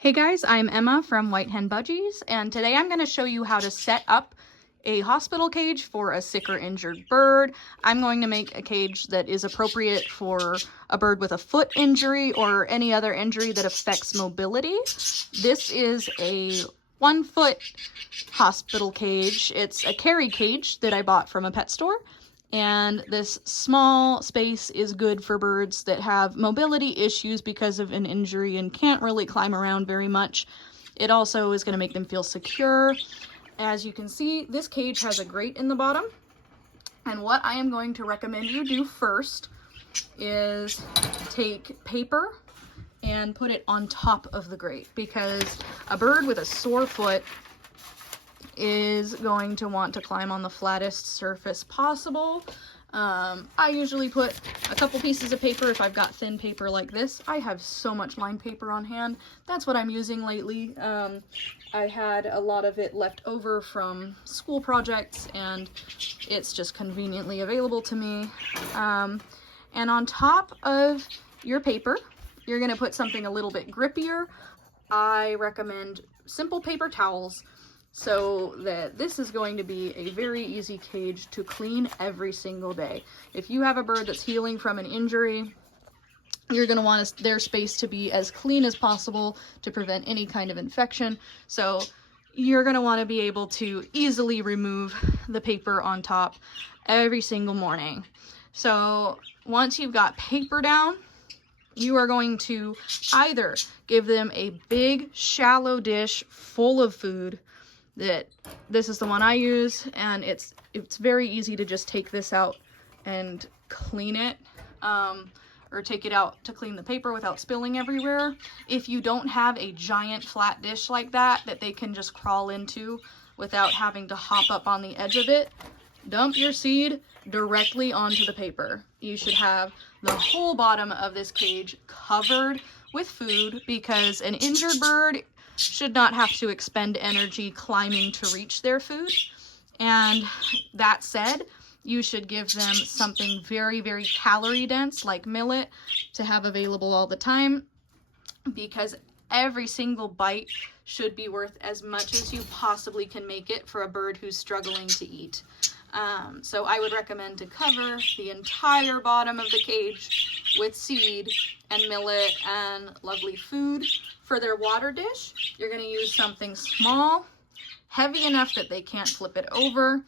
Hey guys, I'm Emma from White Hen Budgies, and today I'm going to show you how to set up a hospital cage for a sick or injured bird. I'm going to make a cage that is appropriate for a bird with a foot injury or any other injury that affects mobility. This is a 1-foot hospital cage. It's a carry cage that I bought from a pet store. And this small space is good for birds that have mobility issues because of an injury and can't really climb around very much. It also is going to make them feel secure. As you can see, this cage has a grate in the bottom. And what I am going to recommend you do first is take paper and put it on top of the grate, because a bird with a sore foot is going to want to climb on the flattest surface possible. I usually put a couple pieces of paper if I've got thin paper like this. I have so much lined paper on hand. That's what I'm using lately. I had a lot of it left over from school projects, and it's just conveniently available to me. And on top of your paper, you're going to put something a little bit grippier. I recommend simple paper towels, so that this is going to be a very easy cage to clean every single day. If you have a bird that's healing from an injury, you're going to want their space to be as clean as possible to prevent any kind of infection. So you're going to want to be able to easily remove the paper on top every single morning. So once you've got paper down, you are going to either give them a big shallow dish full of food. This is the one I use, and it's very easy to just take this out and clean it, or take it out to clean the paper without spilling everywhere. If you don't have a giant flat dish like that they can just crawl into without having to hop up on the edge of it, dump your seed directly onto the paper. You should have the whole bottom of this cage covered with food, because an injured bird should not have to expend energy climbing to reach their food. And that said, you should give them something very, very calorie dense like millet to have available all the time, because every single bite should be worth as much as you possibly can make it for a bird who's struggling to eat. So I would recommend to cover the entire bottom of the cage with seed and millet and lovely food. For their water dish, you're going to use something small, heavy enough that they can't flip it over,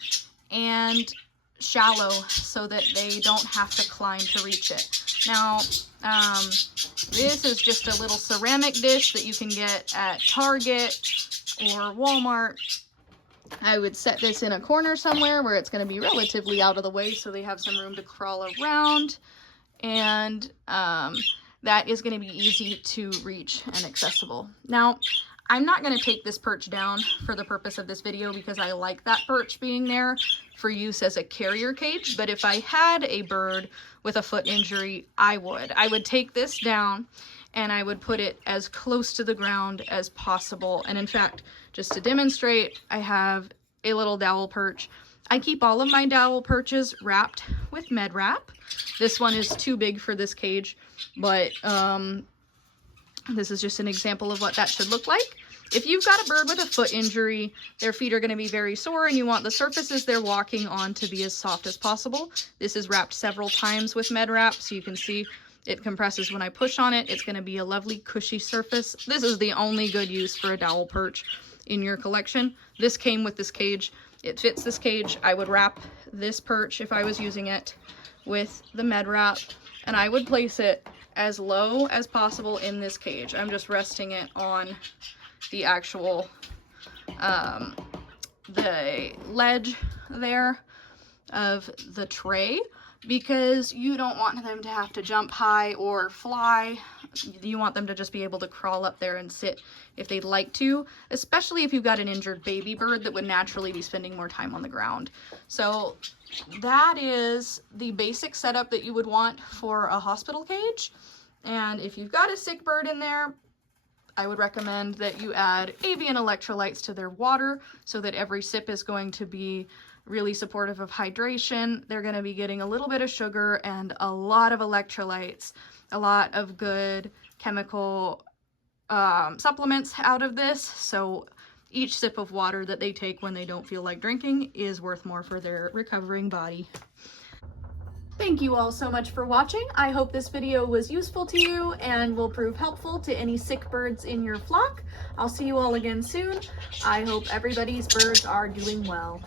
and shallow so that they don't have to climb to reach it. Now, this is just a little ceramic dish that you can get at Target or Walmart. I would set this in a corner somewhere where it's going to be relatively out of the way so they have some room to crawl around, and that is going to be easy to reach and accessible. Now, I'm not going to take this perch down for the purpose of this video because I like that perch being there for use as a carrier cage, but if I had a bird with a foot injury, I would take this down and I would put it as close to the ground as possible. And in fact, just to demonstrate, I have a little dowel perch. I keep all of my dowel perches wrapped with med wrap. This one is too big for this cage, but this is just an example of what that should look like. If you've got a bird with a foot injury, their feet are going to be very sore, and you want the surfaces they're walking on to be as soft as possible. This is wrapped several times with med wrap, so you can see it compresses when I push on it. It's going to be a lovely cushy surface. This is the only good use for a dowel perch in your collection. This came with this cage. It fits this cage. I would wrap this perch, if I was using it, with the med wrap, and I would place it as low as possible in this cage. I'm just resting it on the actual the ledge there of the tray, because you don't want them to have to jump high or fly. You want them to just be able to crawl up there and sit if they'd like to, especially if you've got an injured baby bird that would naturally be spending more time on the ground. So that is the basic setup that you would want for a hospital cage. And if you've got a sick bird in there, I would recommend that you add avian electrolytes to their water so that every sip is going to be really supportive of hydration. They're going to be getting a little bit of sugar and a lot of electrolytes, a lot of good chemical supplements out of this, so each sip of water that they take when they don't feel like drinking is worth more for their recovering body. Thank you all so much for watching. I hope this video was useful to you and will prove helpful to any sick birds in your flock. I'll see you all again soon. I hope everybody's birds are doing well.